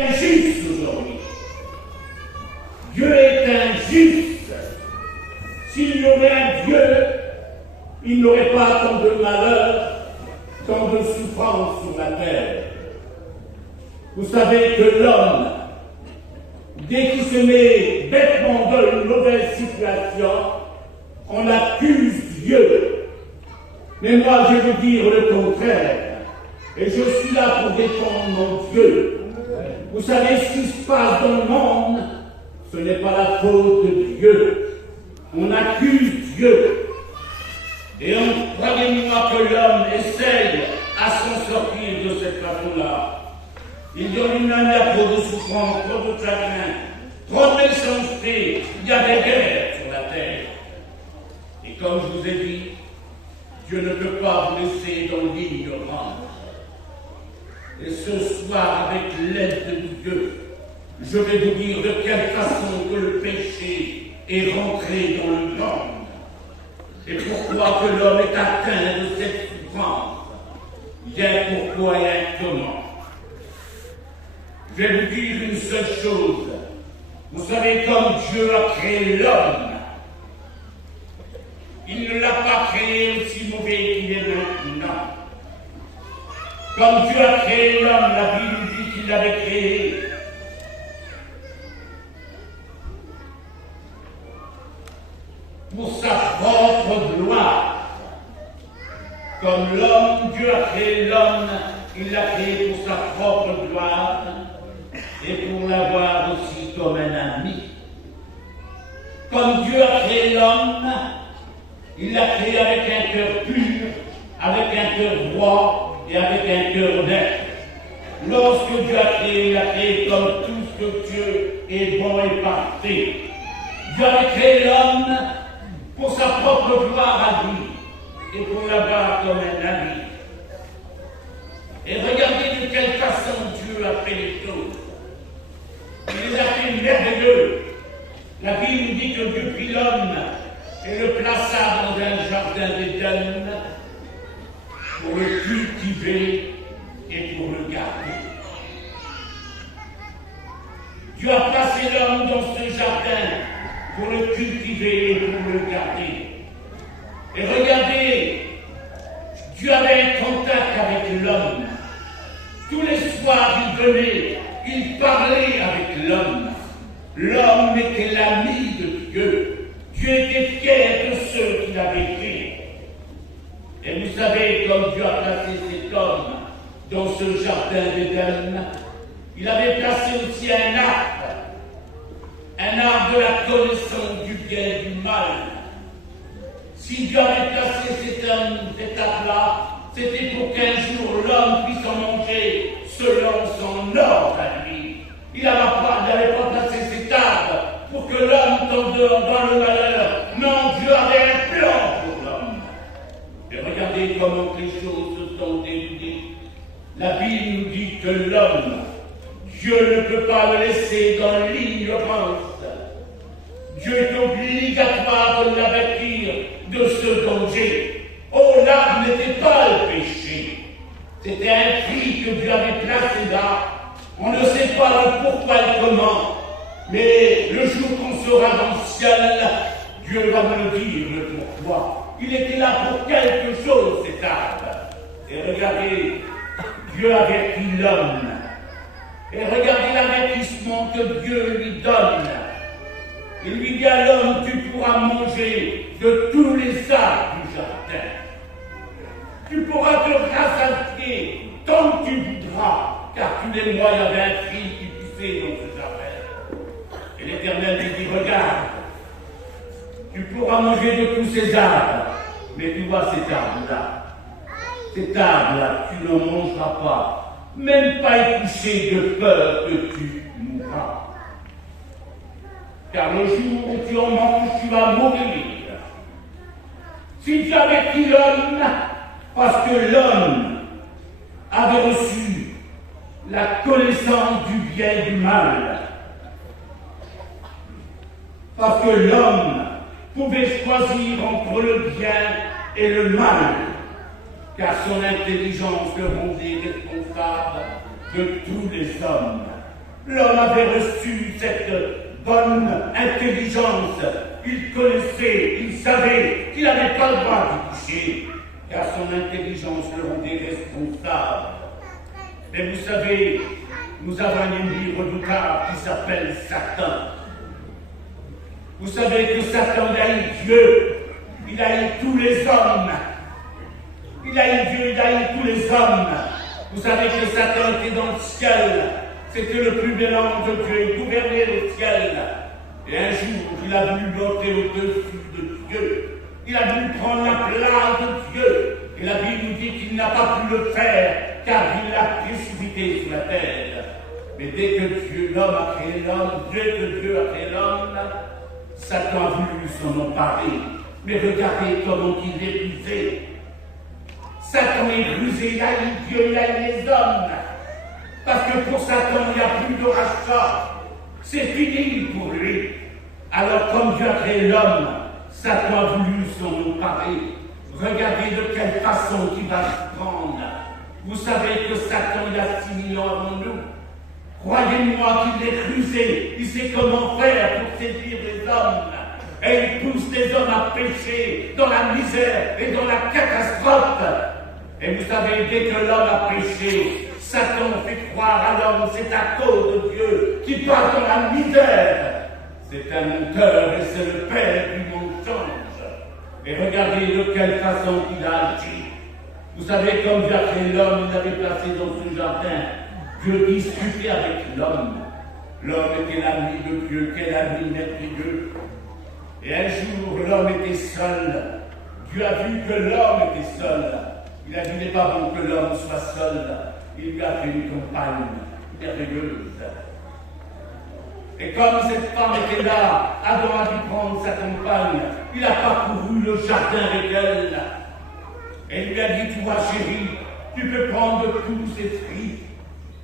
Injuste aujourd'hui. Dieu est injuste. S'il y aurait un Dieu, il n'aurait pas tant de malheur, tant de souffrance sur la terre. Vous savez que l'homme, dès qu'il se met bêtement dans une mauvaise situation, on accuse Dieu. Mais moi, je veux dire le contraire. Et je suis là pour défendre mon Dieu. Vous savez ce qui se passe dans le monde, ce n'est pas la faute de Dieu. On accuse Dieu. Et croyez-moi que l'homme essaye à s'en sortir de cette façon-là. Il y a trop de souffrance, trop de chagrin, trop de méchanceté. Il y a des guerres sur la terre. Et comme je vous ai dit, Dieu ne peut pas vous laisser dans l'ignorance. Et ce soir, avec l'aide de Dieu, je vais vous dire de quelle façon que le péché est rentré dans le monde. Et pourquoi que l'homme est atteint de cette souffrance. Bien pourquoi et comment. Je vais vous dire une seule chose. Vous savez, comme Dieu a créé l'homme, il ne l'a pas créé aussi mauvais qu'il est maintenant. Comme Dieu a créé l'homme, la Bible dit qu'il l'avait créé pour sa propre gloire. Comme l'homme, Dieu a créé l'homme, il l'a créé pour sa propre gloire et pour l'avoir aussi comme un ami. Comme Dieu a créé l'homme, il l'a créé avec un cœur pur, avec un cœur droit, et avec un cœur honnête. Lorsque Dieu a créé, il a créé comme tout ce que Dieu est bon et parfait. Dieu a créé l'homme pour sa propre gloire à lui et pour l'avoir comme un ami. Et regardez de quelle façon Dieu a fait les choses. Il les a fait merveilleux. La Bible nous dit que Dieu prit l'homme et le plaça dans un jardin d'Éden pour le cultiver et pour le garder. Dieu a placé l'homme dans ce jardin pour le cultiver et pour le garder. Et regardez, Dieu avait un contact avec l'homme. Tous les soirs, il venait, il parlait avec l'homme. L'homme était l'ami de Dieu. Dieu était fier de ceux qu'il avait fait. Et vous savez, comme Dieu a placé cet homme dans ce jardin d'Éden, il avait placé aussi un arbre de la connaissance du bien et du mal. Si Dieu avait placé cet arbre-là, c'était pour qu'un jour l'homme puisse en manger selon son ordre à lui. Il n'avait pas placé cet arbre pour que l'homme tombe dans le malheur. Non, Dieu avait un plan pour l'homme. Et regardez comment les choses se sont déroulées. La Bible nous dit que l'homme, Dieu ne peut pas le laisser dans l'ignorance. Dieu est obligatoire de l'avertir de ce danger. Oh, l'arbre n'était pas le péché. C'était un cri que Dieu avait placé là. On ne sait pas le pourquoi et comment. Mais le jour qu'on sera dans le ciel, Dieu va me le dire le pourquoi. Il était là pour quelque chose, cet arbre. Et regardez, Dieu avertit l'homme. Et regardez l'avertissement que Dieu lui donne. Il lui dit à l'homme, tu pourras manger de tous les arbres du jardin. Tu pourras te rassasier tant que tu voudras, car tous les mois il y avait un fil qui poussait dans ce jardin. Et l'Éternel lui dit, regarde, tu pourras manger de tous ces arbres, mais tu vois cet arbre-là, tu n'en mangeras pas, même pas épouché de peur que tu mourras. Car le jour où tu en manges, tu vas mourir. Si tu avais pris l'homme, parce que l'homme avait reçu la connaissance du bien et du mal, parce que l'homme pouvait choisir entre le bien et le mal, car son intelligence le rendait responsable de tous les hommes. L'homme avait reçu cette bonne intelligence. Il connaissait, il savait qu'il n'avait pas le droit d'y toucher, car son intelligence le rendait responsable. Mais vous savez, nous avons un ennemi redoutable qui s'appelle Satan. Vous savez que Satan, il haït Dieu, il haït tous les hommes. Il haït Dieu, il haït tous les hommes. Vous savez que Satan était dans le ciel. C'était le plus bel ange de Dieu, il gouvernait le ciel. Et un jour, il a voulu monter au-dessus de Dieu. Il a voulu prendre la place de Dieu. Et la Bible nous dit qu'il n'a pas pu le faire, car il l'a précipité sur la terre. Mais dès que l'homme a créé l'homme, dès que Dieu a créé l'homme, Satan a voulu s'en emparer. Mais regardez comment il est rusé. Satan est rusé, il haït Dieu, il haït les hommes. Parce que pour Satan, il n'y a plus de rachat. C'est fini pour lui. Alors, comme Dieu a créé l'homme, Satan a voulu s'en emparer. Regardez de quelle façon il va se prendre. Vous savez que Satan, il a 6 000 ans avant nous. Croyez-moi qu'il est rusé. Il sait comment faire pour séduire les hommes. Et il pousse les hommes à pécher dans la misère et dans la catastrophe. Et vous savez, dès que l'homme a péché, Satan fait croire à l'homme, c'est à cause de Dieu qui part dans la misère. C'est un menteur et c'est le père du mensonge. Et regardez de quelle façon il a agi. Vous savez, comme Dieu a créé l'homme, il l'avait placé dans ce jardin. Dieu discutait avec l'homme. L'homme était l'ami de Dieu, quel ami merveilleux. Et un jour, l'homme était seul. Dieu a vu que l'homme était seul. Il a dit, il n'est pas bon que l'homme soit seul. Il lui a fait une compagne merveilleuse. Et comme cette femme était là, Adam a dû prendre sa compagne. Il a parcouru le jardin avec elle. Et il lui a dit, tu vois chérie, tu peux prendre de tous ces fruits.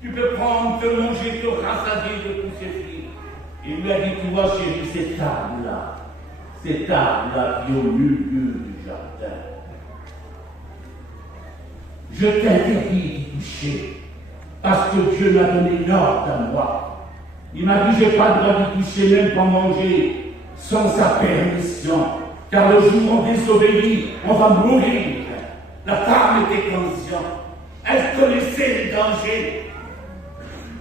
Tu peux prendre, te manger, te rassasier de tous ces fruits. Il lui a dit, tu vois chérie, cette arbre-là qui est au milieu du jardin. Je t'interdis d'y toucher, parce que Dieu m'a donné l'ordre à moi. Il m'a dit, je n'ai pas le droit d'y toucher, même pour manger, sans sa permission. Car le jour où on désobéit, on va mourir. La femme était consciente. Elle connaissait le danger.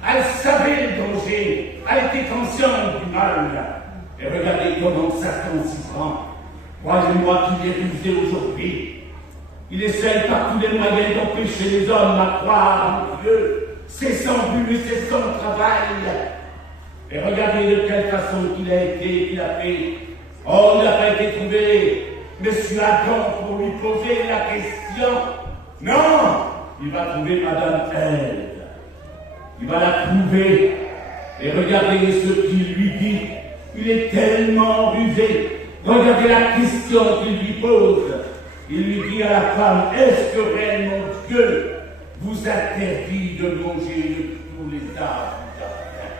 Elle savait le danger. Elle était consciente du mal. Et regardez comment Satan s'y prend. Croyez-moi qu'il est rusé aujourd'hui. Il essaie par tous les moyens d'empêcher les hommes à croire en Dieu. C'est son but, c'est son travail. Et regardez de quelle façon qu'il a été, qu'il a fait. Oh, il n'a pas été trouvé Monsieur Adam pour lui poser la question. Non, il va trouver Madame Ève. Il va la trouver. Et regardez ce qu'il lui dit. Il est tellement rusé. Regardez la question qu'il lui pose. Il lui dit à la femme, est-ce que réellement Dieu vous interdit de manger de tous les arbres du jardin?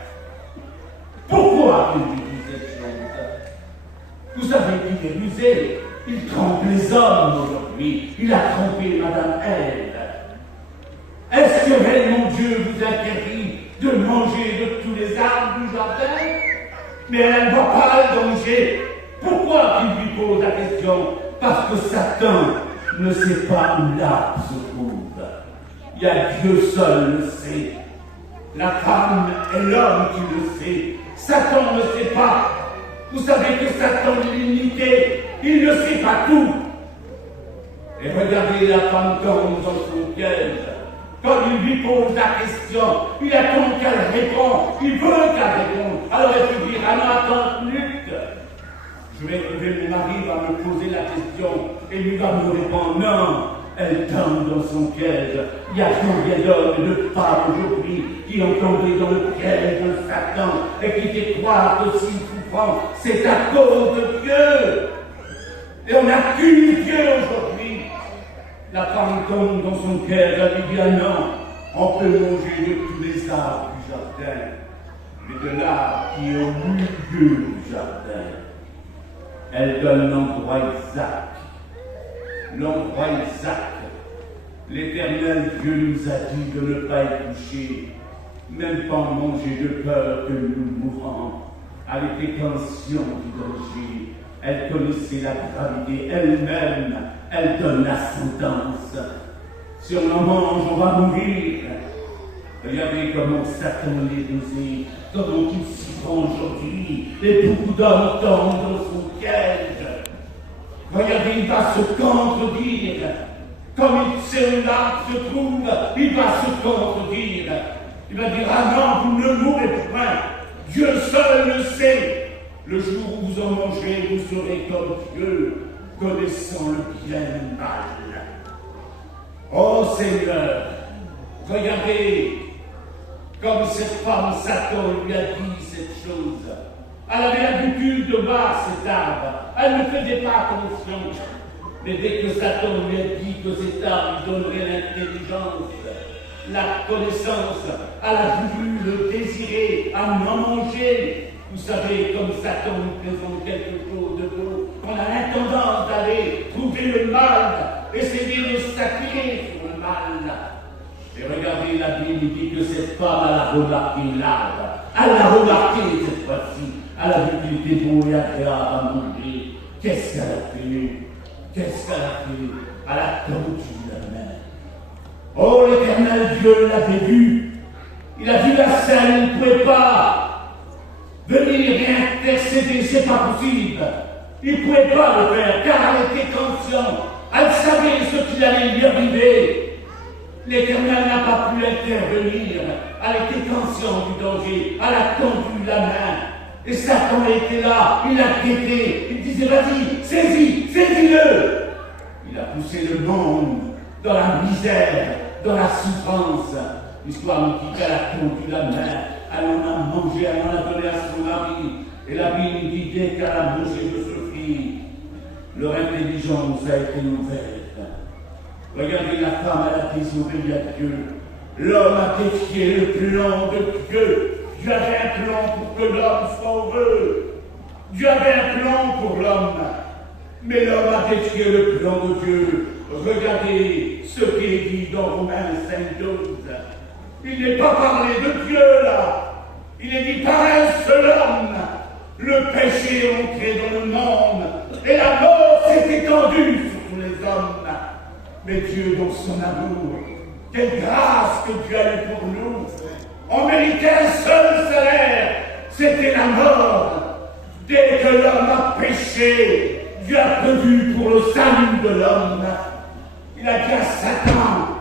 Pourquoi il lui dit cette chose? Vous savez qu'il est rusé. Il trompe les hommes aujourd'hui. Il a trompé Madame Ève. Est-ce que réellement Dieu vous interdit de manger de tous les arbres du jardin? Mais elle ne voit pas le danger. Pourquoi il lui pose la question? Parce que Satan ne sait pas où l'arbre se trouve. Il y a Dieu seul le sait. La femme et l'homme qui le sait. Satan ne sait pas. Vous savez que Satan est limité. Il ne sait pas tout. Et regardez la femme tombe dans son piège. Quand il lui pose la question, il attend qu'elle réponde. Il veut qu'elle réponde. Alors elle peut dire, ah non, attends une minute. Je vais trouver mon mari, va me poser la question et lui va me répondre non. Elle tombe dans son piège. Il y a combien d'hommes et de femmes aujourd'hui qui ont tombé dans le piège de Satan et qui te croient que s'ils souffrent, c'est à cause de Dieu. Et on n'a qu'une Dieu aujourd'hui. La femme tombe dans son piège, elle lui dit ah non, on peut manger de tous les arbres du jardin, mais de l'arbre qui est au milieu du jardin. Elle donne l'endroit exact. L'endroit exact. L'Éternel Dieu nous a dit de ne pas y toucher. même pas manger de peur que nous mourrons. Elle était consciente du danger. Elle connaissait la gravité elle-même. Elle donne la sentence. Si on en mange, on va mourir. Regardez comment Satan est dosé, comment il s'y prend aujourd'hui, et beaucoup d'hommes tombent dans son piège. Regardez, il va se contredire. Comme il sait là se trouve, il va se contredire. Il va dire, ah non, vous ne mourrez point. Dieu seul le sait. Le jour où vous en mangerez, vous serez comme Dieu, connaissant le bien et le mal. Oh Seigneur, regardez comme cette femme Satan lui a dit cette chose. Elle avait l'habitude de boire cet arbre. Elle ne faisait pas attention. Mais dès que Satan lui a dit que cet arbre lui donnerait l'intelligence, la connaissance, elle a voulu le désirer, à en manger. Vous savez, comme Satan nous présente quelque chose de beau, on a l'intendance d'aller trouver le mal, essayer de s'acquérir sur le mal. Et regardez, la Bible dit que cette femme, elle a remarqué l'arbre. Elle l'a remarqué cette fois-ci. Elle a vu qu'il était beau et agréable à manger. Qu'est-ce qu'elle a fait? Qu'est-ce qu'elle a fait? Elle a tendu la main. Oh, l'Éternel Dieu l'avait vu. Il a vu la scène, il ne pouvait pas venir et intercéder, c'est pas possible. Il ne pouvait pas le faire, car elle était consciente. Elle savait ce qui allait lui arriver. L'Éternel n'a pas pu intervenir. Elle était consciente du danger. Elle a tendu la main. Et Satan était là. Il a guetté. Il disait, vas-y, saisis-le. Il a poussé le monde dans la misère, dans la souffrance. L'histoire nous dit qu'elle a tendu la main. Elle en a mangé, elle en a donné à son mari. Et la Bible nous dit, dès qu'elle a mangé de ce fruit, leur intelligence a été ouverte. Regardez, la femme, elle a désobéi à Dieu. L'homme a défié le plan de Dieu. Dieu avait un plan pour que l'homme soit heureux. Dieu avait un plan pour l'homme. Mais l'homme a défié le plan de Dieu. Regardez ce qui est dit dans Romains 5:12. Il n'est pas parlé de Dieu là. Il est dit par un seul homme. Le péché est entré dans le monde. Et la mort s'est étendue sur tous les hommes. Mais Dieu, dans son amour, quelle grâce que Dieu a eu pour nous. On méritait un seul salaire, c'était la mort. Dès que l'homme a péché, Dieu a prévu pour le salut de l'homme. Il a dit à Satan,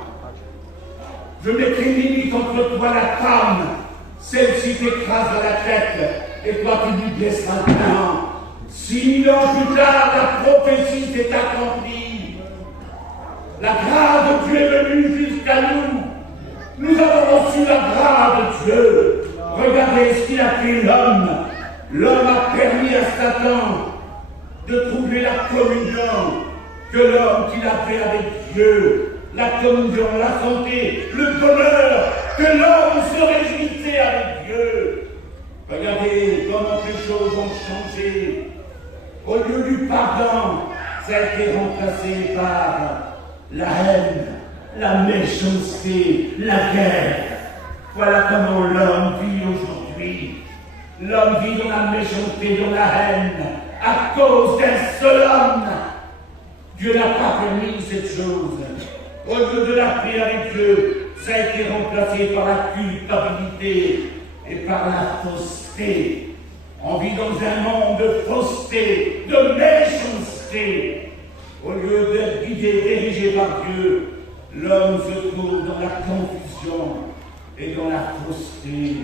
je mettrai une limite entre toi et la femme. Celle-ci t'écrase à la tête, et toi tu lui blesseras le talent. 6 ans plus tard, la prophétie s'est accomplie. La grâce de Dieu est venue jusqu'à nous. Nous avons reçu la grâce de Dieu. Regardez ce qu'il a fait l'homme. L'homme a permis à Satan de trouver la communion que l'homme qu'il a fait avec Dieu. La communion, la santé, le bonheur, que l'homme se réjouissait avec Dieu. Regardez comment les choses ont changé. Au lieu du pardon, ça a été remplacé par la haine, la méchanceté, la guerre. Voilà comment l'homme vit aujourd'hui. L'homme vit dans la méchanceté, dans la haine, à cause d'un seul homme. Dieu n'a pas permis cette chose. Au lieu de la paix avec Dieu, ça a été remplacé par la culpabilité et par la fausseté. On vit dans un monde de fausseté, de méchanceté. Au lieu d'être guidé, dirigé par Dieu, l'homme se trouve dans la confusion et dans la fausseté.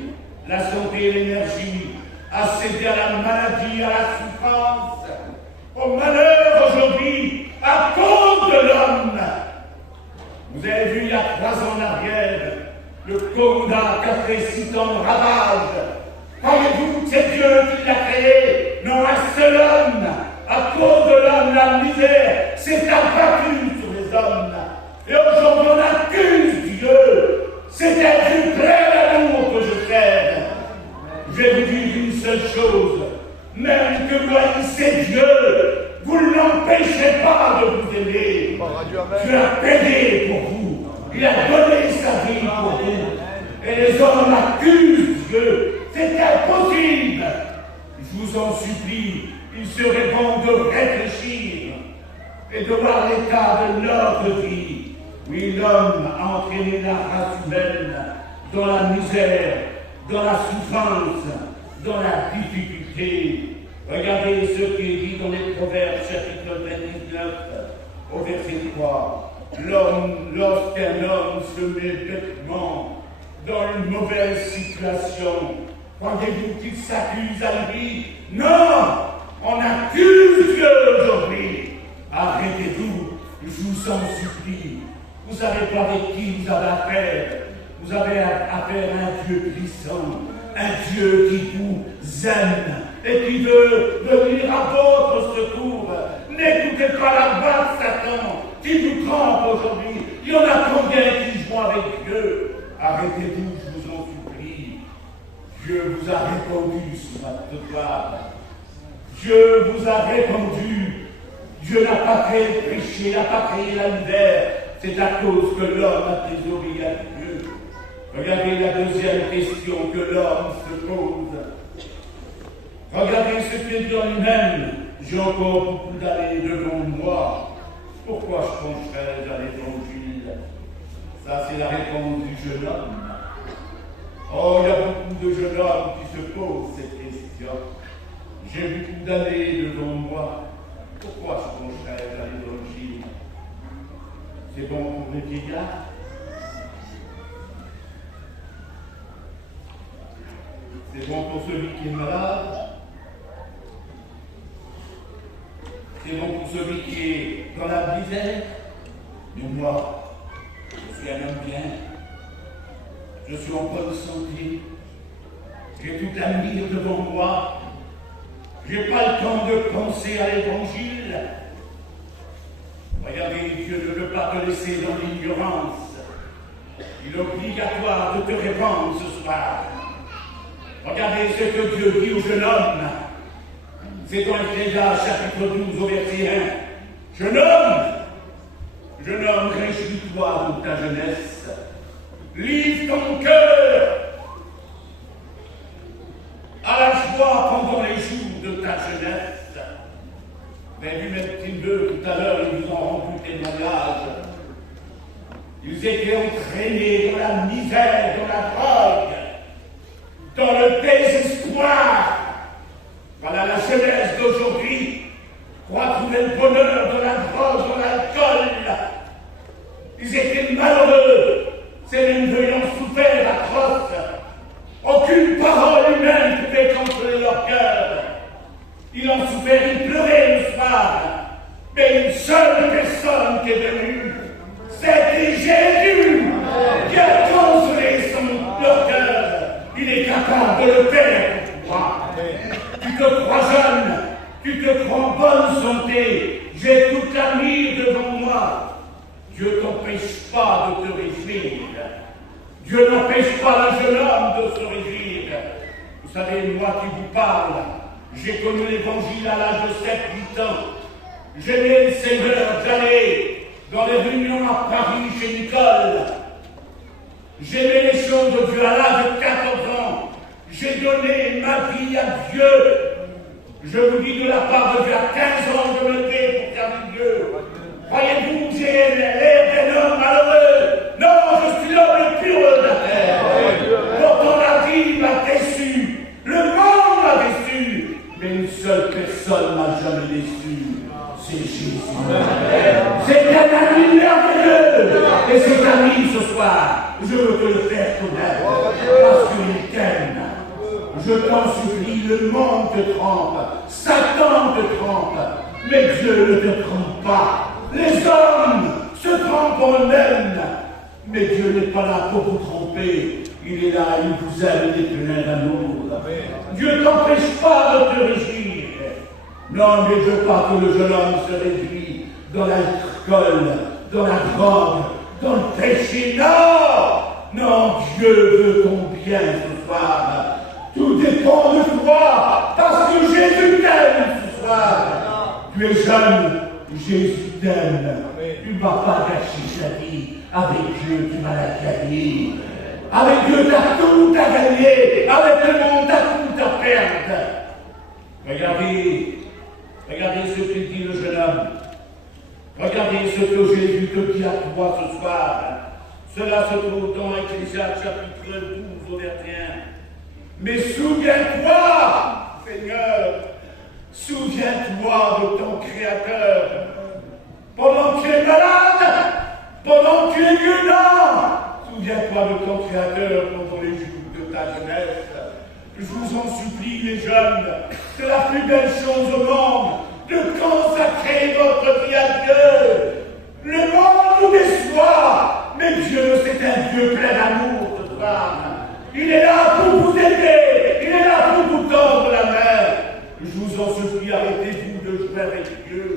La santé et l'énergie a cédé à la maladie, à la souffrance, au malheur aujourd'hui, à cause de l'homme. Vous avez vu il y a 3 ans en arrière, le Congo qui a fait 6 ans de ravage. Croyez-vous que c'est Dieu qui l'a créé? Non, un seul homme. À cause de l'homme, la misère s'est abattue sur les hommes. Et aujourd'hui, on accuse Dieu. C'est un Dieu plein d'amour que je sers. Je vais vous dire une seule chose. Même que vous haïssez Dieu, vous ne l'empêchez pas de vous aimer. Dieu a payé pour vous. Il a donné sa vie pour vous. Et les hommes accusent Dieu. C'est impossible. Je vous en supplie, il serait bon de réfléchir et de voir l'état de notre vie. Oui, l'homme a entraîné la race humaine dans la misère, dans la souffrance, dans la difficulté. Regardez ce qui est dit dans les Proverbes, chapitre 29, au verset 3. Lorsqu'un homme se met bêtement dans une mauvaise situation, croyez-vous qu'il s'accuse à lui? Non! On accuse Dieu aujourd'hui. Arrêtez-vous, je vous en supplie. Vous savez pas avec qui vous avez affaire. Vous avez affaire à un Dieu puissant, un Dieu qui vous aime et qui veut venir à votre secours. N'écoutez pas la voix de Satan qui vous trompe aujourd'hui. Il y en a combien qui jouent avec Dieu? Arrêtez-vous, je vous en supplie. Dieu vous a répondu sur votre gloire. Dieu vous a répondu. Dieu n'a pas créé le péché, n'a pas créé l'univers. C'est à cause que l'homme a désobéi à Dieu. Regardez la deuxième question que l'homme se pose. Regardez ce qu'il dit en lui-même. J'ai encore beaucoup d'années devant moi. Pourquoi je pencherais à l'évangile? Ça, c'est la réponse du jeune homme. Oh, il y a beaucoup de jeunes hommes qui se posent cette question. J'ai beaucoup d'années devant moi. Pourquoi je pencherais à l'évangile? C'est bon pour les vieillards? C'est bon pour celui qui est malade? C'est bon pour celui qui est dans la misère? Mais moi, je suis un homme bien. Je suis en bonne santé. J'ai toute l'avenir devant moi. Je n'ai pas le temps de penser à l'évangile. Regardez, Dieu ne veut pas te laisser dans l'ignorance. Il est obligatoire de te répandre ce soir. Regardez ce que Dieu dit au jeune homme. C'est dans Ecclésiaste chapitre 12 au verset 1. Jeune homme, réjouis-toi de ta jeunesse. Livre ton cœur à la joie pendant les jours de ta jeunesse. Vous avez vu mes petits deux tout à l'heure, ils nous ont rendu témoignage. Ils étaient entraînés dans la misère, dans la drogue, dans le désespoir. Voilà la jeunesse d'aujourd'hui croit trouver le bonheur dans la drogue, dans l'alcool. Ils étaient malheureux, c'est une violence souffert atroce. Aucune parole humaine ne pouvait consoler leur cœur. Ils en souffraient, ils pleuraient le soir. Mais une seule personne qui est venue, c'était Jésus qui a consolé leur cœur. Il est capable de le faire pour toi. Tu te crois jeune, tu te crois en bonne santé, j'ai toute l'avenir devant moi. Dieu ne t'empêche pas de te réjouir. Dieu n'empêche pas le jeune homme de se réjouir. Vous savez, moi qui vous parle, j'ai connu l'évangile à l'âge de 7-8 ans. J'aimais le Seigneur, j'allais dans les réunions à Paris chez Nicole. J'aimais les choses de Dieu à l'âge de 14 ans. J'ai donné ma vie à Dieu. Je vous dis de la part de Dieu, à 15 ans, je me tais pour servir Dieu. Croyez-vous que j'ai l'air d'un homme malheureux? Non, je suis l'homme le plus heureux de la terre. Pourtant la vie m'a déçu, le monde m'a déçu, mais une seule personne m'a jamais déçu, c'est Jésus. C'est un ami merveilleux, et c'est ami ce soir. Je veux te le faire connaître, parce qu'il t'aime. Je t'en supplie, le monde te trompe, Satan te trompe, mais Dieu ne te trompe pas. Les hommes se trompent en eux-mêmes, mais Dieu n'est pas là pour vous tromper. Il est là, il vous aime, il est plein d'amour. Dieu ne t'empêche pas de te réjouir. Non, mais je veux pas que le jeune homme se réjouisse dans l'alcool, dans la drogue, dans le péché. Non! Non, Dieu veut ton bien ce soir. Tout dépend de toi, parce que Jésus t'aime ce soir. Tu es jeune, Jésus t'aime. Tu ne vas pas gâcher ta vie avec Dieu, tu vas la gagner. Avec Dieu, t'as tout à gagner. Avec le monde, t'as tout à perdre. Regardez ce que dit le jeune homme. Regardez ce que Jésus te dit à toi ce soir. Cela se trouve dans Ecclésiaste chapitre 12 au verset 1. Mais souviens-toi, Seigneur, souviens-toi de ton Créateur. Pendant que tu es malade, pendant que tu es violent, souviens-toi de ton Créateur pendant les jours de ta jeunesse. Je vous en supplie, les jeunes, c'est la plus belle chose au monde de consacrer votre vie à Dieu. Le monde nous déçoit, mais Dieu, c'est un Dieu plein d'amour ce soir. Il est là pour vous aider, il est là pour vous tendre la main. Je vous en supplie, arrêtez-vous de jouer avec Dieu.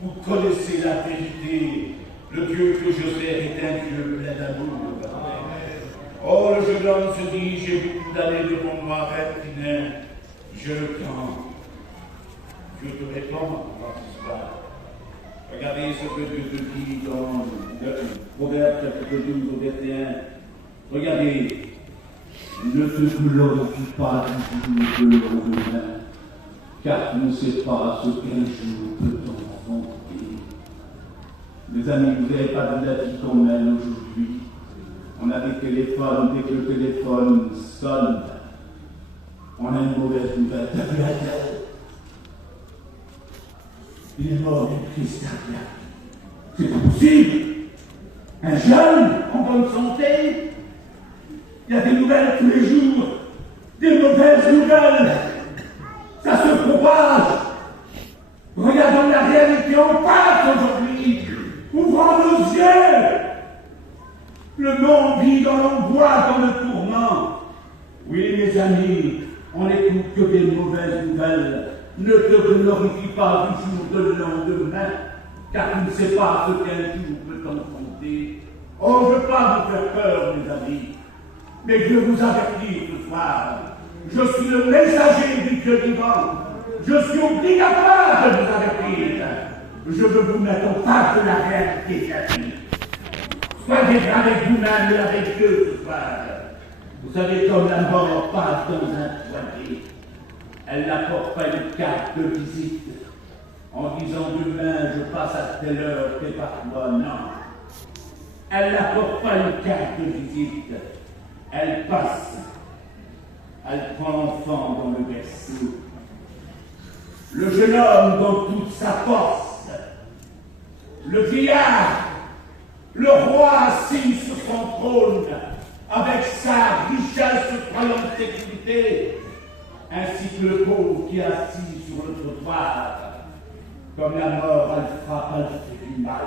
Vous connaissez la vérité. Le Dieu que je sers est un Dieu plein d'amour. Oh, le jeune homme se dit, j'ai beaucoup d'années devant moi, Bertinin. Je le tends. Dieu te répond ce soir. Regardez ce que Dieu te dit dans le Proverbe chapitre 12 au verset 1. Regardez. Ne te glorifie pas du jour de lendemain, car tu ne sais pas ce qu'un jour peut t'enfanter. Mes amis, vous n'avez pas vu la vie qu'on mène aujourd'hui. On a des téléphones, dès que le téléphone sonne, on a une mauvaise nouvelle. T'as vu la tête? Il est mort d'une crise cardiaque. C'est pas possible. Un jeune en bonne santé. Il y a des nouvelles tous les jours. Des mauvaises nouvelles. Ça se propage. Regardons la réalité en face aujourd'hui. Ouvrons nos yeux. Le monde vit dans l'angoisse, dans le tourment. Oui, mes amis, on n'écoute que des mauvaises nouvelles. Ne te glorifie pas du jour de lendemain, car tu ne sais pas ce qu'un jour peut t'enfanter. Oh, je ne veux pas vous faire peur, mes amis, mais je vous avertis ce soir. Je suis le messager du Dieu vivant. Je suis obligatoire de vous avertir. Je veux vous mettre en face de la réalité de la vie. Soyez avec vous-même et avec Dieu ce soir. Vous savez, comme la mort passe dans un foyer, elle n'apporte pas une carte de visite en disant demain je passe à telle heure, prépare-toi. Non. Elle n'apporte pas une carte de visite. Elle passe. Elle prend l'enfant dans le berceau. Le jeune homme dans toute sa force. Le vieillard. Le roi assis sur son trône avec sa richesse croyant sécurité, ainsi que le pauvre qui est assis sur le trottoir. Comme la mort, elle frappe, elle fait du mal.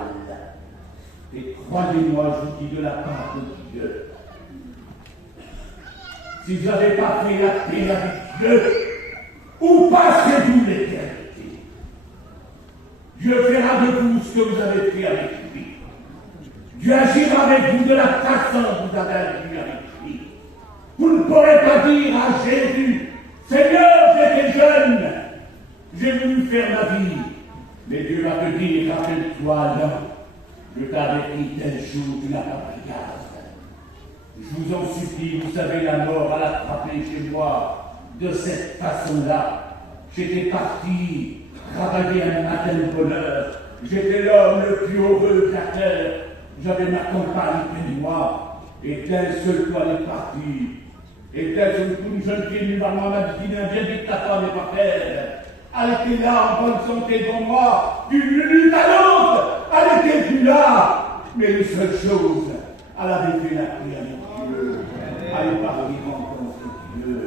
Et croyez-moi, je vous dis de la part de Dieu, si vous n'avez pas fait la paix avec Dieu, où passez-vous l'éternité? Dieu fera de vous ce que vous avez fait avec lui. Dieu agira avec vous de la façon dont vous avez agi avec lui. Vous ne pourrez pas dire à Jésus, Seigneur, j'étais jeune, j'ai voulu faire ma vie. Mais Dieu va te dire, rappelle-toi, non, je t'avais dit tel jour, tu n'as pas pris garde. Je vous en supplie, vous savez, la mort a attrapé chez moi de cette façon-là. J'étais parti travailler un matin de bonheur. J'étais l'homme le plus heureux de la terre. J'avais ma compagne près de moi. Et d'un seul coup, elle est partie. Et d'un seul coup, une jeune fille vers moi m'a dit, viens vite, ta femme est par terre. Elle était là en bonne santé devant moi. D'une minute à l'autre, elle n'était plus là. Mais une seule chose, elle avait fait la paix avec Dieu. Elle est partie rencontrer Dieu.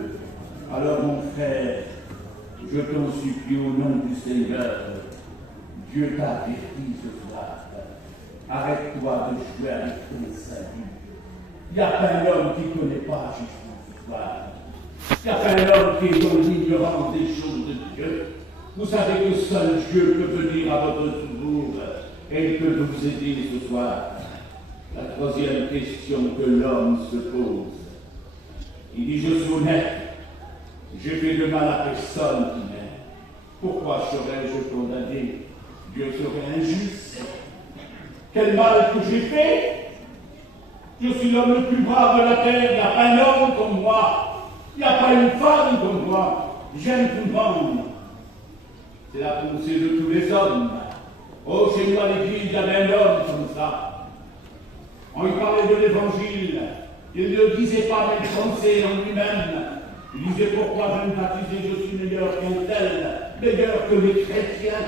Alors mon frère, je t'en supplie au nom du Seigneur, Dieu t'a averti ce soir. Arrête-toi de jouer avec ton salut. Il n'y a pas un homme qui ne connaît pas Jésus ce soir. Il n'y a pas un homme qui est dans l'ignorance des choses de Dieu. Vous savez que seul Dieu peut venir à votre secours et il peut vous aider ce soir. La troisième question que l'homme se pose. Il dit, je suis honnête, j'ai fait de mal à personne qui m'aime. Pourquoi serais-je condamné? Dieu serait injuste. Quel mal que j'ai fait? Je suis l'homme le plus brave de la terre. Il n'y a pas un homme comme moi. Il n'y a pas une femme comme moi. J'aime tout le monde. C'est la pensée de tous les hommes. Oh, chez nous à l'église, il y avait un homme comme ça. On lui parlait de l'évangile. Il ne disait pas mes pensées en lui-même. Il disait pourquoi je me baptisais, je suis meilleur qu'un tel, meilleur que les chrétiens.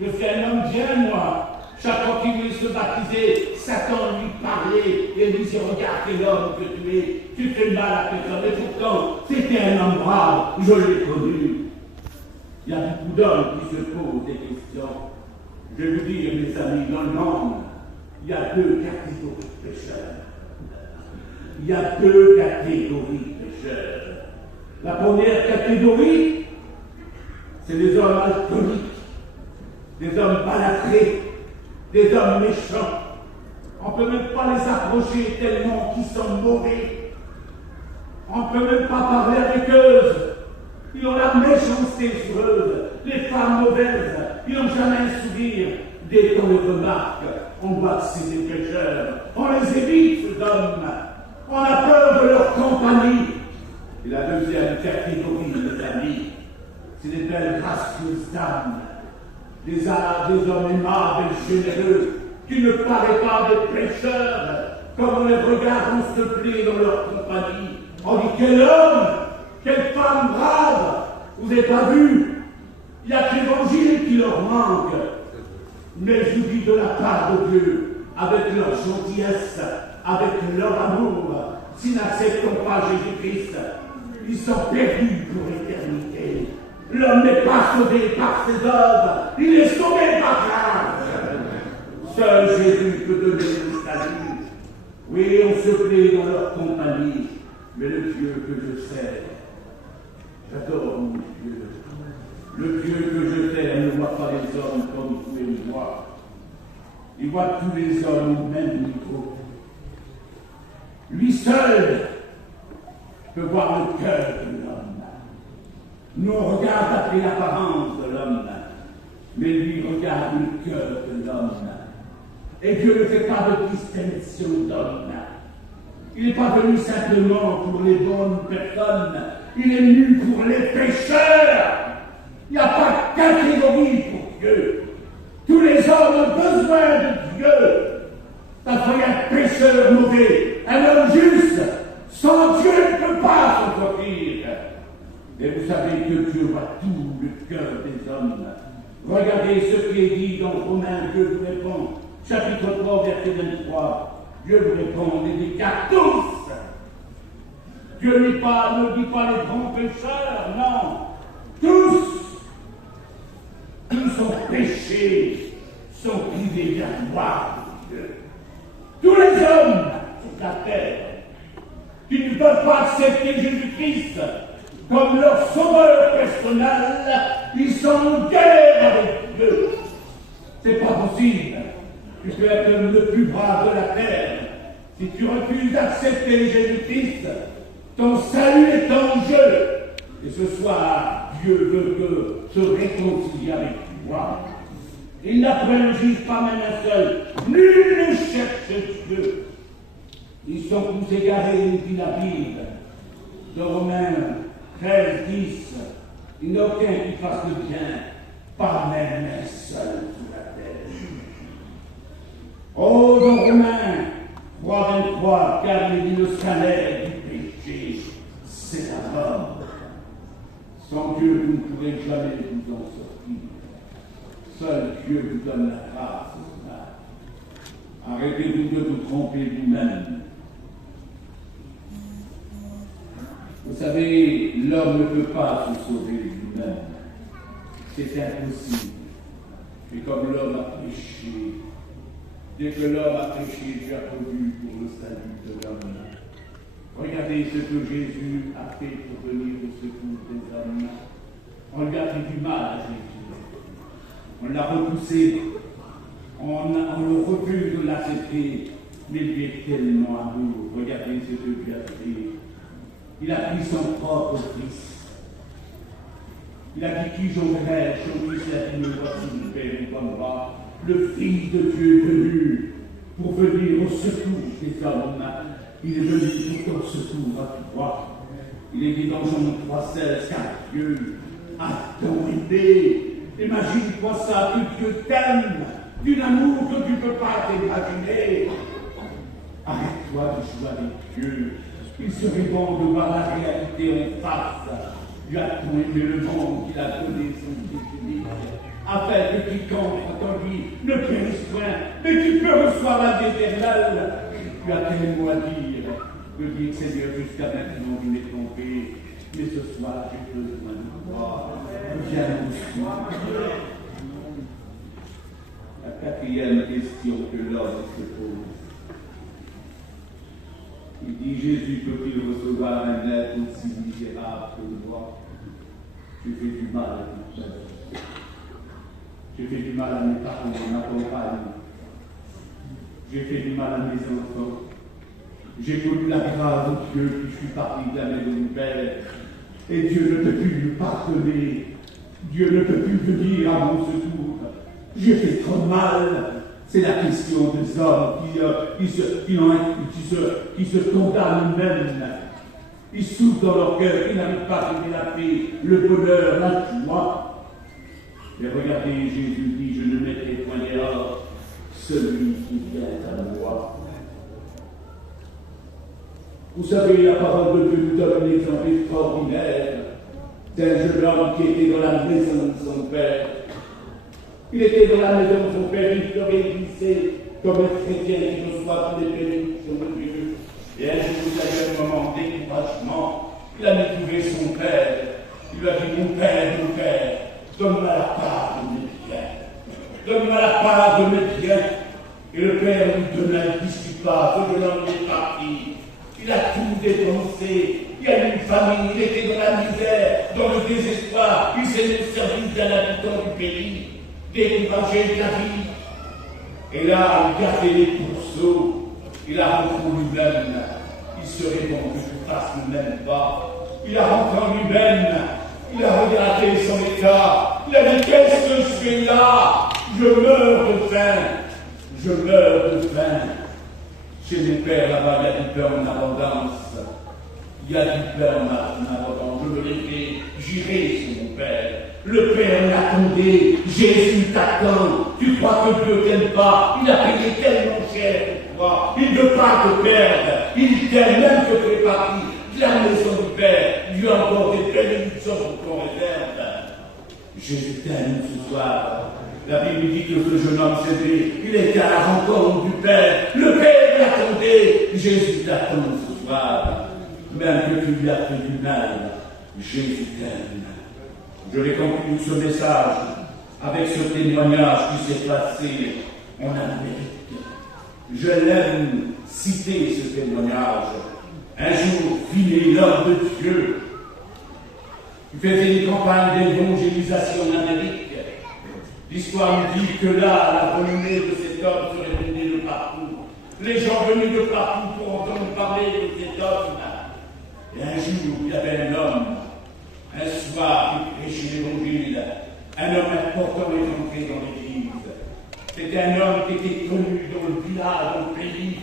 Je suis un homme bien, moi. Chaque fois qu'il voulait se baptiser, Satan lui parlait et lui disait regarde quel homme que tu es, tu fais mal à personne. Et pourtant, c'était un homme brave, je l'ai connu. Il y a beaucoup d'hommes qui se posent des questions. Je vais vous dire, mes amis, dans le monde, il y a deux catégories de pécheurs. Il y a deux catégories de pécheurs. La première catégorie, c'est les hommes alcooliques, des hommes balâtrés, des hommes méchants. On ne peut même pas les approcher tellement qu'ils sont mauvais. On ne peut même pas parler avec eux. Ils ont la méchanceté sur eux. Les femmes mauvaises, ils n'ont jamais un sourire. Dès qu'on les remarque, on voit que c'est des pécheurs. On les évite, ces hommes. On a peur de leur compagnie. Et la deuxième catégorie, mes amis, c'est des belles gracieuses dames, des hommes aimables et généreux, qui ne paraissent pas des pécheurs. Comme on les regarde, on se plaît dans leur compagnie. On dit quel homme, quelle femme brave, vous n'avez pas vu, il y a que l'évangile qui leur manque. Mais je vous dis de la part de Dieu, avec leur gentillesse, avec leur amour, s'ils n'acceptent pas Jésus-Christ, ils sont perdus pour l'éternité. L'homme n'est pas sauvé par ses œuvres, il est sauvé par grâce. Seul Jésus peut donner le salut. Oui, on se plaît dans leur compagnie, mais le Dieu que je sers, j'adore mon Dieu. Le Dieu que je sers ne voit pas les hommes comme vous et moi. Il voit tous les hommes au même niveau. Lui seul peut voir le cœur de l'homme. Nous, on regarde après l'apparence de l'homme, mais lui regarde le cœur de l'homme. Et Dieu ne fait pas de distinction d'homme. Il n'est pas venu simplement pour les bonnes personnes, il est venu pour les pécheurs. Il n'y a pas de catégorie pour Dieu. Tous les hommes ont besoin de Dieu. Parfois, il y a un pécheur mauvais, un homme juste. Sans Dieu, il ne peut pas s'en sortir. Et vous savez que Dieu voit tout le cœur des hommes. Regardez ce qui est dit dans Romains, Dieu vous répond. Chapitre 3, verset 23. Dieu vous répond, il dit qu'à tous. Dieu ne dit pas les bons pécheurs, non. Tous sont péchés, sont privés de la gloire de Dieu. Tous les hommes sur la terre qui ne peuvent pas accepter Jésus-Christ comme leur sauveur personnel, ils sont en guerre avec Dieu. C'est pas possible. Tu peux être le plus brave de la terre. Si tu refuses d'accepter Jésus-Christ, ton salut est en jeu. Et ce soir, Dieu veut se réconcilier avec toi. Il n'apprécie pas même un seul. Nul ne cherche Dieu. Ils sont tous égarés, dit la Bible. De Romains 13, 10. Il n'y a aucun qui fasse le bien, pas même un seul sur la terre. Oh, dans Romains 3, 23, car il dit le salaire du péché, c'est la mort. Sans Dieu, vous ne pourrez jamais vous en sortir. Seul Dieu vous donne la grâce. Arrêtez-vous de vous tromper vous-même. Vous savez, l'homme ne peut pas se sauver lui-même. C'est impossible. Et comme l'homme a péché, dès que l'homme a péché, Dieu a produit pour le salut de l'homme. Regardez ce que Jésus a fait pour venir au secours des hommes. On lui a fait du mal à Jésus. On l'a repoussé. On le refuse de l'accepter. Mais il est tellement amour. Regardez ce que Dieu a fait. Il a pris son propre fils. Il a dit qui j'enverrai, son fils a dit, me voici, Père, comme moi. Le Fils de Dieu est venu pour venir au secours des hommes. Il est venu pour ton secours à toi. Il est dit dans Jean 3,16 car Dieu a tant aimé. Imagine-toi ça, que Dieu t'aime d'un amour que tu ne peux pas t'imaginer. Arrête-toi de jouer avec Dieu. Il serait bon de voir la réalité en face. Dieu a tant aimé le monde qu'il a donné son Fils unique, afin que quiconque en lui ne périsse point, mais qu'il peut recevoir la vie éternelle. Tu as quel mot à dire? Je dis, Seigneur, jusqu'à maintenant, je m'ai trompé, mais ce soir, j'ai besoin de toi. Viens nous suivre. La quatrième question que l'homme se pose. Il dit, Jésus peut-il recevoir un être aussi misérable que moi? J'ai fait du mal à toute ma vie. J'ai fait du mal à mes parents, à ma compagne. J'ai fait du mal à mes enfants. J'ai connu la grâce de Dieu, puis je suis parti de la maison de mon père. Et Dieu ne peut plus me pardonner. Dieu ne peut plus venir à mon secours. J'ai fait trop mal. C'est la question des hommes qui se condamnent eux-mêmes. Ils souffrent dans leur cœur, ils n'arrivent pas à trouver la paix, le bonheur, la joie. Mais regardez, Jésus dit, je ne mettrai point dehors celui qui vient à moi. Vous savez, la parole de Dieu nous donne un exemple extraordinaire d'un jeune homme qui était dans la maison de son père. Il était dans la maison de son père, il pleurait, glissé comme un chrétien qui reçoit tous les bénédictions de Dieu. Et un jour, il a eu un moment de découragement. Il a mis trouvé son père. Il lui a dit, mon père, donne-moi la part de mes biens. Donne-moi la part de mes biens. Et le père lui donna, il ne discute pas, ce jeune homme est parti. Il a tout dépensé. Il y a une famille, il était dans la misère, dans le désespoir. Il s'est mis au service d'un habitant du pays, découragé de la vie. Et là, il gardait les pourceaux. Il a rentré en lui-même. Il serait bon que je fasse le même pas. Il a rentré en lui-même. Il a regardé son état. Il a dit, qu'est-ce que je fais là? Je meurs de faim. Je meurs de faim. Chez les pères, là-bas, il y a du pain en abondance. Il y a du pain en abondance. Je me lèverai, j'irai chez mon père. Le père l'attendait. Jésus t'attend. Tu crois que Dieu t'aime pas? Il a payé tellement cher pour toi. Il ne veut pas te perdre. Il t'aime même que tu es parti de la maison du Père. Dieu a encore des bénédictions pour ton réserve. Jésus t'aime ce soir. La Bible dit que ce jeune homme s'est dit, il était à la rencontre du Père. Le Père l'attendait. Jésus t'attend ce soir. Même que tu lui as fait du mal, Jésus t'aime. Je vais conclure ce message avec ce témoignage qui s'est passé en Amérique. Je l'aime citer ce témoignage. Un jour, Finney, l'homme de Dieu, il faisait des campagnes d'évangélisation en Amérique. L'histoire nous dit que là, la renommée de cet homme se répandait de partout. Les gens venaient de partout pour entendre parler de cet homme. Et un jour, il y avait un homme, un soir, qui prêchait l'évangile. Un homme important est entré dans l'église. C'était un homme qui était connu dans le village, dans le pays.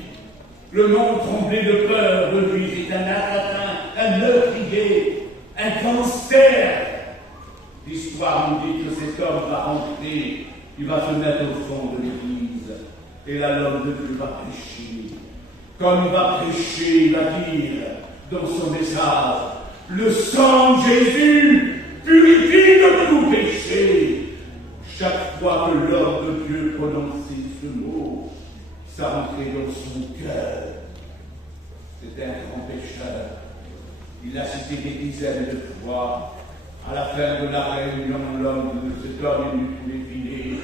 Le monde tremblait de peur de lui. C'est un assassin, un meurtrier, un gangster. L'histoire nous dit que cet homme va rentrer, il va se mettre au fond de l'église. Et là, l'homme de Dieu va prêcher. Comme il va prêcher, il va dire dans son message, le sang de Jésus purifie de tout péché. Chaque fois que l'homme de Dieu prononçait ce mot, ça rentrait dans son cœur. C'était un grand pécheur. Il a cité des dizaines de fois. À la fin de la réunion, cet homme est venu tous les dîners.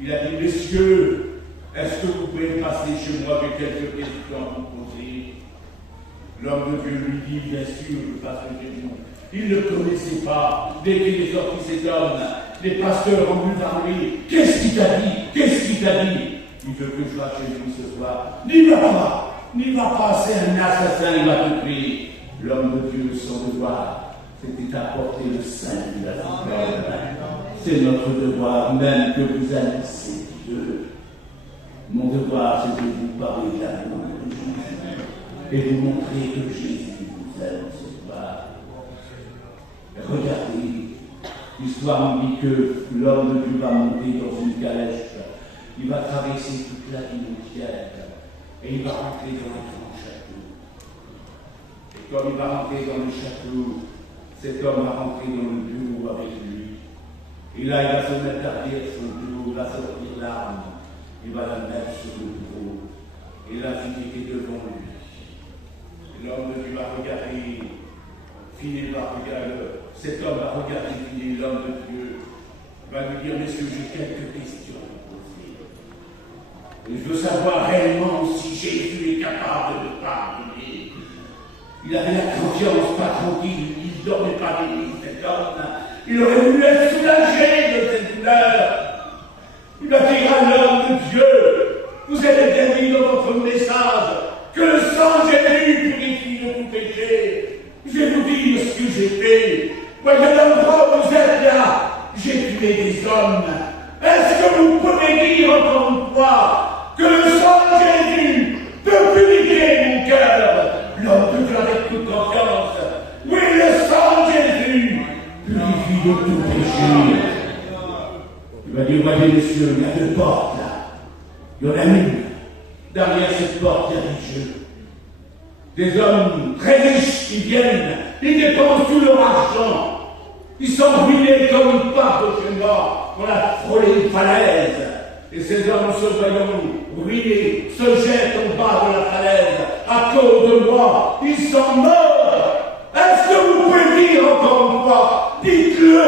Il a dit, messieurs, est-ce que vous pouvez passer chez moi, j'ai quelques questions à vous poser? L'homme de Dieu lui dit, bien sûr, je passe chez vous. Il ne connaissait pas. Dès qu'il est sorti cet homme, les pasteurs ont dû parler. Qu'est-ce qu'il t'a dit? Qu'est-ce qu'il t'a dit? Il veut que je sois chez lui ce soir. N'y va pas, c'est un assassin, il va te tuer. L'homme de Dieu, son devoir, c'était d'apporter le salut à la C'est notre devoir, même que vous haïssez Dieu. Mon devoir, c'est de vous parler de l'amour de Jésus et vous montrer que Jésus vous aime ce soir. Regardez, l'histoire nous dit que l'homme de Dieu va monter dans une calèche, il va traverser toute la ville entière et il va rentrer dans un grand château. Et comme il va rentrer dans le château, cet homme va rentrer dans le bureau avec lui. Et là, il va se mettre à lire son bureau, il va sortir l'arme, il va la mettre sur le bureau. Et là, il est devant lui. Et l'homme de Dieu va regarder, finir par regarder, cet homme va regarder finir l'homme de Dieu, va lui dire, messieurs, j'ai quelques questions à vous poser. Et je veux savoir réellement si Jésus est capable de pardonner. Il avait la confiance, pas tranquille, il ne dormait pas les nuits, cet homme. Il aurait voulu être soulagé de cette douleur. Il va dire à l'homme de Dieu, vous avez bien dit dans votre message que le sang de Jésus purifie de tout péché. Je vais vous dire ce que j'ai fait. Voyez l'endroit où vous êtes là, j'ai tué des hommes. Est-ce que vous pouvez dire encore une fois que le sang de Jésus peut purifier mon cœur? L'homme de Dieu avec toute confiance. Oui, le sang de Jésus purifie de tout péché. Il va dire, voyez messieurs, il y a deux portes là. Il y en a une. Derrière cette porte, il y a des jeux. Des hommes très riches qui viennent, ils dépensent tout leur argent. Ils sont ruinés comme une part de chez moi. On a frôlé une falaise. Et ces hommes, se voyant ruinés, se jettent au bas de la falaise. À cause de moi, ils sont morts. Est-ce que vous pouvez dire encore une fois, dites-le,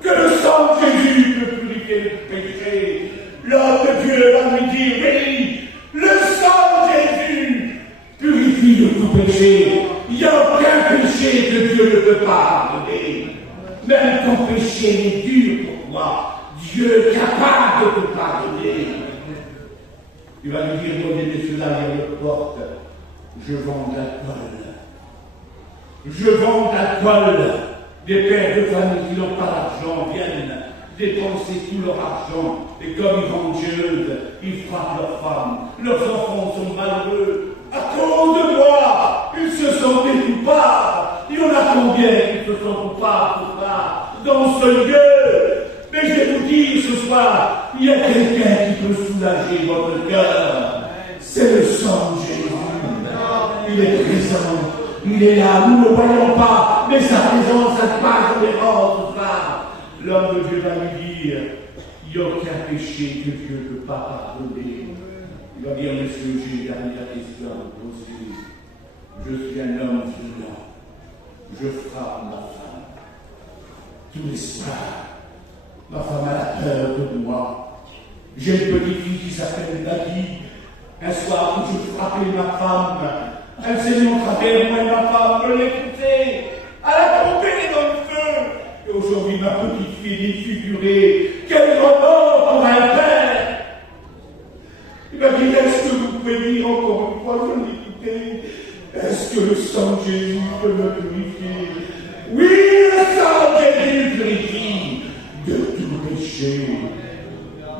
que le sang de Jésus peut purifier le péché? L'homme de Dieu va lui dire, oui, le sang de Jésus purifie de tout péché. Il n'y a aucun péché que Dieu ne peut pas pardonner. Même ton péché est dur pour toi. Dieu est capable de te pardonner. Il va lui dire, voyez messieurs, derrière la porte, je vends l'alcool. Je vends l'alcool. Des pères de famille qui n'ont pas d'argent viennent dépenser tout leur argent. Et comme ils vendent chez eux, ils frappent leurs femmes. Leurs enfants sont malheureux. À cause de moi, ils se sentent coupables. Il y en a combien qui se sentent coupables dans ce lieu? Mais je vais vous dire ce soir, il y a quelqu'un qui peut soulager votre cœur. C'est le sang de Jésus. Il est présent. Il est là. Nous ne le voyons pas, mais sa présence, sa passe des rangs ce soir. L'homme de Dieu va lui dire, il n'y a aucun péché que Dieu ne peut pas pardonner. Il va dire, monsieur, j'ai une dernière question à vous poser. Je suis un homme violent. Je frappe ma femme. Tous les soirs, ma femme a la peur de moi. J'ai une petite fille qui s'appelle Nadie. Un soir où je frappais ma femme, elle s'est mise au travers, moi et ma femme, je l'ai poussée. Elle a tombé dans le feu. Et aujourd'hui, ma petite fille est figurée. Quel remords pour un père! Il m'a dit, est-ce que vous pouvez dire encore une fois, je l'ai écouté, est-ce que le sang de Jésus peut me purifier? Oui, le sang de Jésus purifie de tout péché.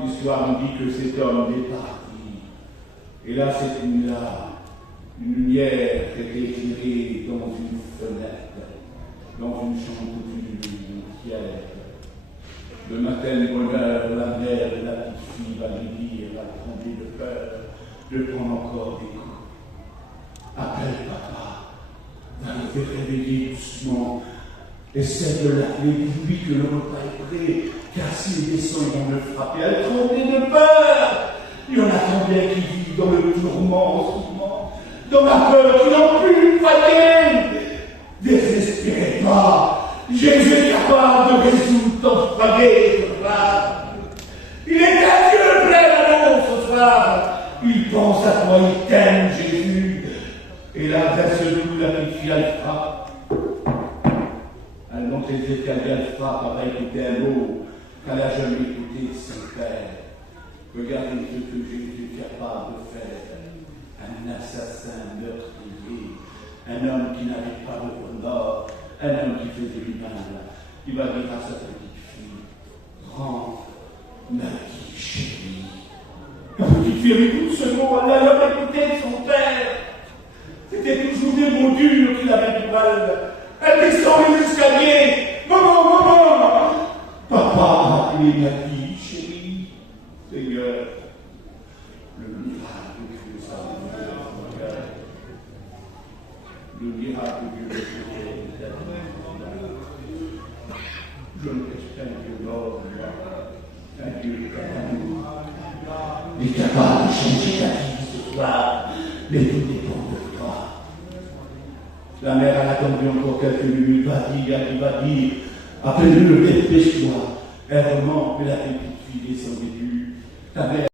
L'histoire nous dit que cet homme est parti. Et là, cette nuit-là, une lumière était tirée dans une fenêtre, dans une chambre d'une entière. Le matin de bonheur, la mère de la petite fille va lui dire, va trembler de peur, de prendre encore des coups. Appelle papa, va le faire réveiller doucement. Essaie de l'appeler, dis-lui que le repas est prêt, car s'il descend, ils vont le frapper. Elle tremblait de peur. Il y en a combien qui vivent dans le tourment en ce moment, dans la peur, qui n'ont plus de foyer. Désespérez pas. Jésus est capable de résoudre ton foyer ce soir. Il est un Dieu plein d'amour ce soir. Il pense à toi, il t'aime, Jésus. Et là, d'un seul coup, la petite fille, elle frappe. Elle monte les escaliers, elle frappe, elle va écouter un mot qu'elle n'a jamais écouté de son père. Regardez ce que Jésus est capable de faire. Un assassin meurtrier, un homme qui n'avait pas de remords, un homme qui faisait du mal. Il va dire à sa petite fille, rentre, ma petite chérie. La petite fille, dire une seconde, elle a écouté son père. C'était toujours des mots durs qu'il avait du mal. Elle descend l'escalier. Maman, maman! Papa, il m'a dit, chérie, Seigneur, le miracle que ça me fait, le miracle que je fais, je ne reste qu'un Dieu mort, un Dieu d'amour. Il est capable de changer ta vie ce soir, mais tout dépend de toi. La mère a attendu encore quelques minutes, va dire, appelle-le, dépêche-toi. Elle remonte, mais la petite fille descendait. Ta mère